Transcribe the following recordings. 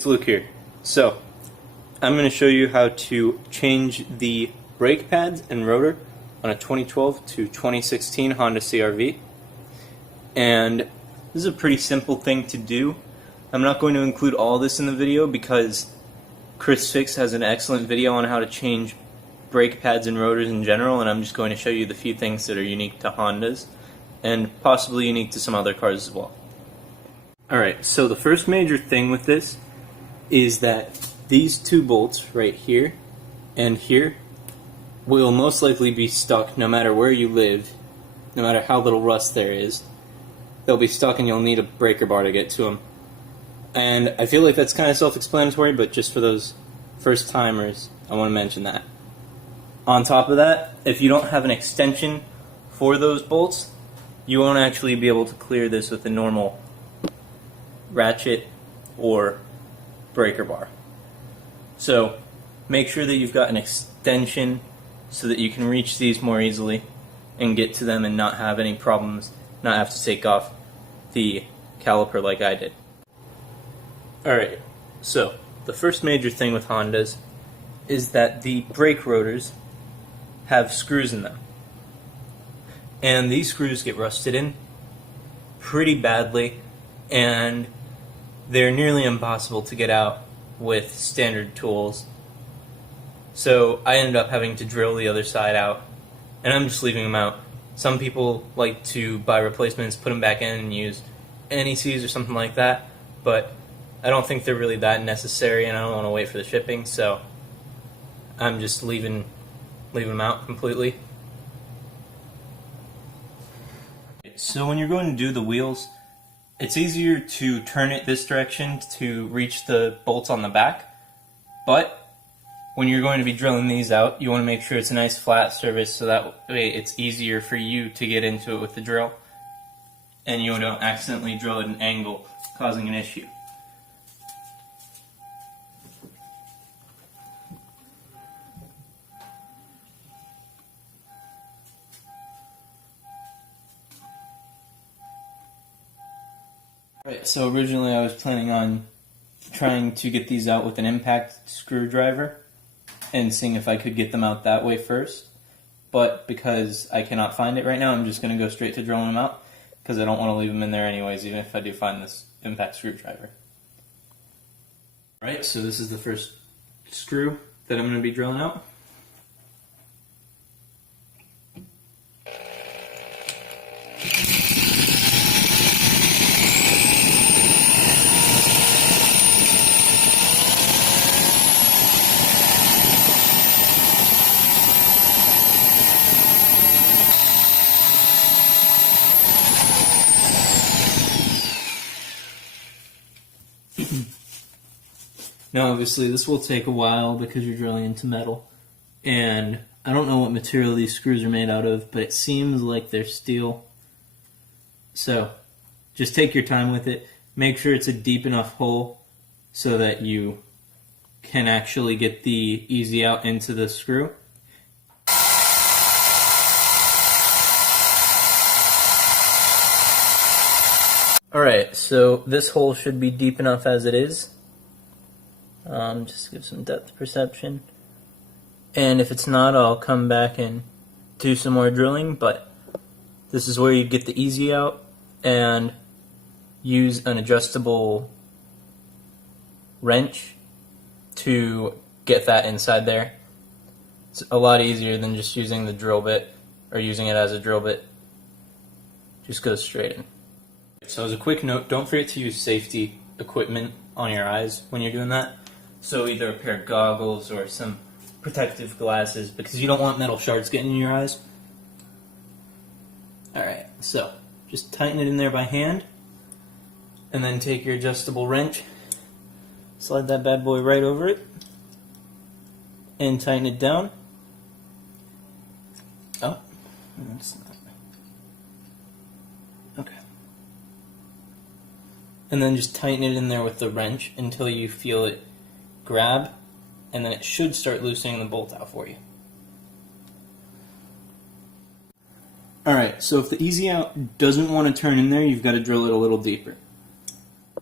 it's Luke here. So, I'm going to show you how to change the brake pads and rotor on a 2012 to 2016 Honda CR-V. And this is a pretty simple thing to do. I'm not going to include all this in the video because ChrisFix has an excellent video on how to change brake pads and rotors in general, and I'm just going to show you the few things that are unique to Hondas and possibly unique to some other cars as well. Alright, so the first major thing with this is that these two bolts right here and here will most likely be stuck no matter where you live, no matter how little rust there is. They'll be stuck and you'll need a breaker bar to get to them. And I feel like that's kind of self-explanatory, but just for those first timers, I want to mention that. On top of that, if you don't have an extension for those bolts, you won't actually be able to clear this with a normal ratchet or breaker bar. So make sure that you've got an extension so that you can reach these more easily and get to them and not have any problems, not have to take off the caliper like I did. Alright, so the first major thing with Hondas is that the brake rotors have screws in them. And these screws get rusted in pretty badly, and they're nearly impossible to get out with standard tools. So I ended up having to drill the other side out, and I'm just leaving them out. Some people like to buy replacements, put them back in, and use NECs or something like that, but I don't think they're really that necessary, and I don't want to wait for the shipping, so I'm just leaving them out completely. So when you're going to do the wheels, it's easier to turn it this direction to reach the bolts on the back, but when you're going to be drilling these out, you want to make sure it's a nice flat surface so that way it's easier for you to get into it with the drill, and you don't accidentally drill at an angle, causing an issue. Right, so originally I was planning on trying to get these out with an impact screwdriver and seeing if I could get them out that way first, but because I cannot find it right now, I'm just going to go straight to drilling them out because I don't want to leave them in there anyways, even if I do find this impact screwdriver. Alright, so this is the first screw that I'm going to be drilling out. Now obviously this will take a while because you're drilling into metal, and I don't know what material these screws are made out of, but it seems like they're steel. So just take your time with it. Make sure it's a deep enough hole so that you can actually get the easy out into the screw. Alright, so this hole should be deep enough as it is. Just to give some depth perception. And if it's not, I'll come back and do some more drilling, but this is where you get the easy out and use an adjustable wrench to get that inside there. It's a lot easier than just using the drill bit or using it as a drill bit. Just goes straight in. So as a quick note, don't forget to use safety equipment on your eyes when you're doing that. So either a pair of goggles or some protective glasses, because you don't want metal shards getting in your eyes. Alright, so just tighten it in there by hand, and then take your adjustable wrench, slide that bad boy right over it, and tighten it down. Oh, that's not. Okay. And then just tighten it in there with the wrench until you feel it grab, and then it should start loosening the bolt out for you. Alright, so if the easy out doesn't want to turn in there, you've got to drill it a little deeper.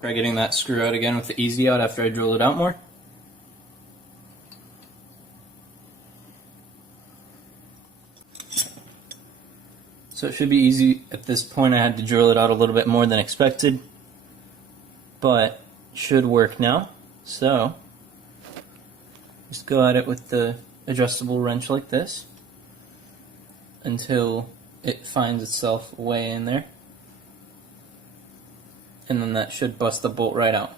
Try getting that screw out again with the easy out after I drill it out more. So it should be easy. At this point I had to drill it out a little bit more than expected, but it should work now. So just go at it with the adjustable wrench like this until it finds itself way in there, and then that should bust the bolt right out.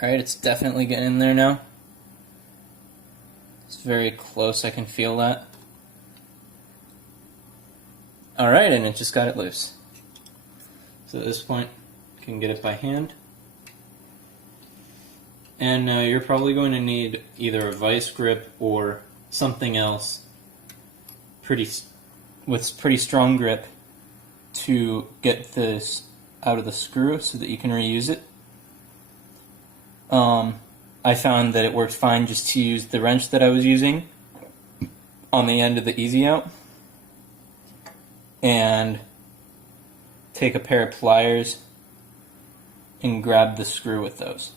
Alright, it's definitely getting in there now. It's very close, I can feel that. Alright, and it just got it loose. So at this point, you can get it by hand. And you're probably going to need either a vice grip or something else with pretty strong grip to get this out of the screw so that you can reuse it. I found that it worked fine just to use the wrench that I was using on the end of the easy out and take a pair of pliers and grab the screw with those.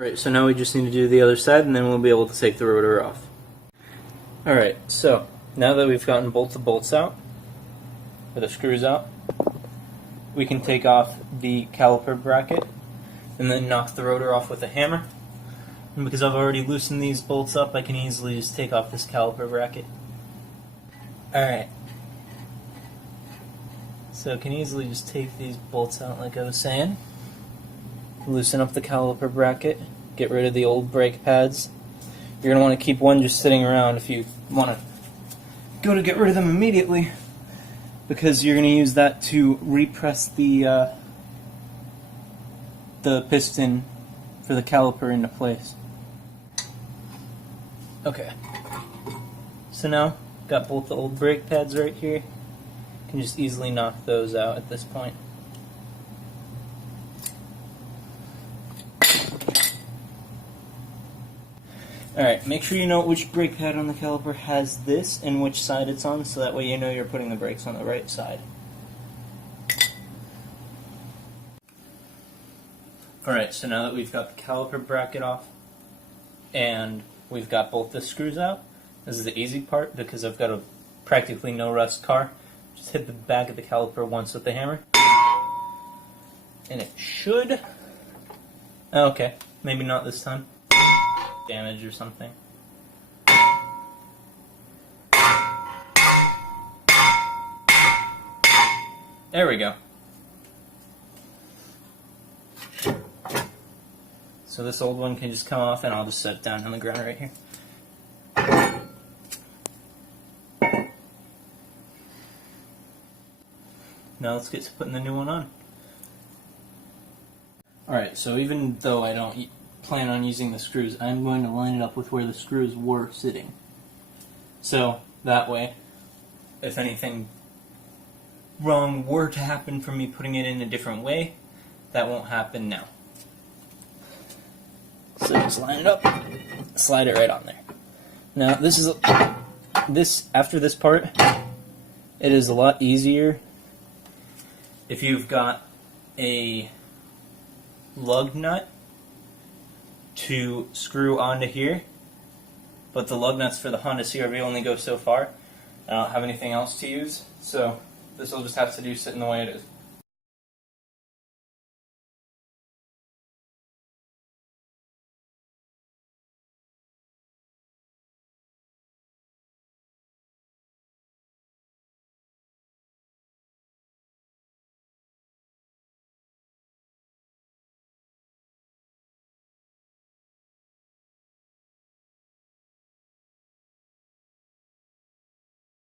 Alright, so now we just need to do the other side and then we'll be able to take the rotor off. Alright, so now that we've gotten both the bolts out, or the screws out, we can take off the caliper bracket and then knock the rotor off with a hammer. And because I've already loosened these bolts up, I can easily just take off this caliper bracket. Alright. So I can easily just take these bolts out like I was saying. Loosen up the caliper bracket, get rid of the old brake pads. You're going to want to keep one just sitting around if you want to go to get rid of them immediately, because you're going to use that to repress the piston for the caliper into place. Okay, so now got both the old brake pads right here. You can just easily knock those out at this point. Alright, make sure you know which brake pad on the caliper has this and which side it's on, so that way you know you're putting the brakes on the right side. Alright, so now that we've got the caliper bracket off and we've got both the screws out, this is the easy part because I've got a practically no rust car. Just hit the back of the caliper once with the hammer and it should... okay, maybe not this time. Damage or something. There we go. So this old one can just come off and I'll just set it down on the ground right here. Now let's get to putting the new one on. Alright, so even though I don't plan on using the screws, I'm going to line it up with where the screws were sitting. So that way, if anything wrong were to happen from me putting it in a different way, that won't happen now. So just line it up, slide it right on there. Now after this part, it is a lot easier if you've got a lug nut to screw onto here, but the lug nuts for the Honda CR-V only go so far. I don't have anything else to use, so this will just have to sit in the way it is.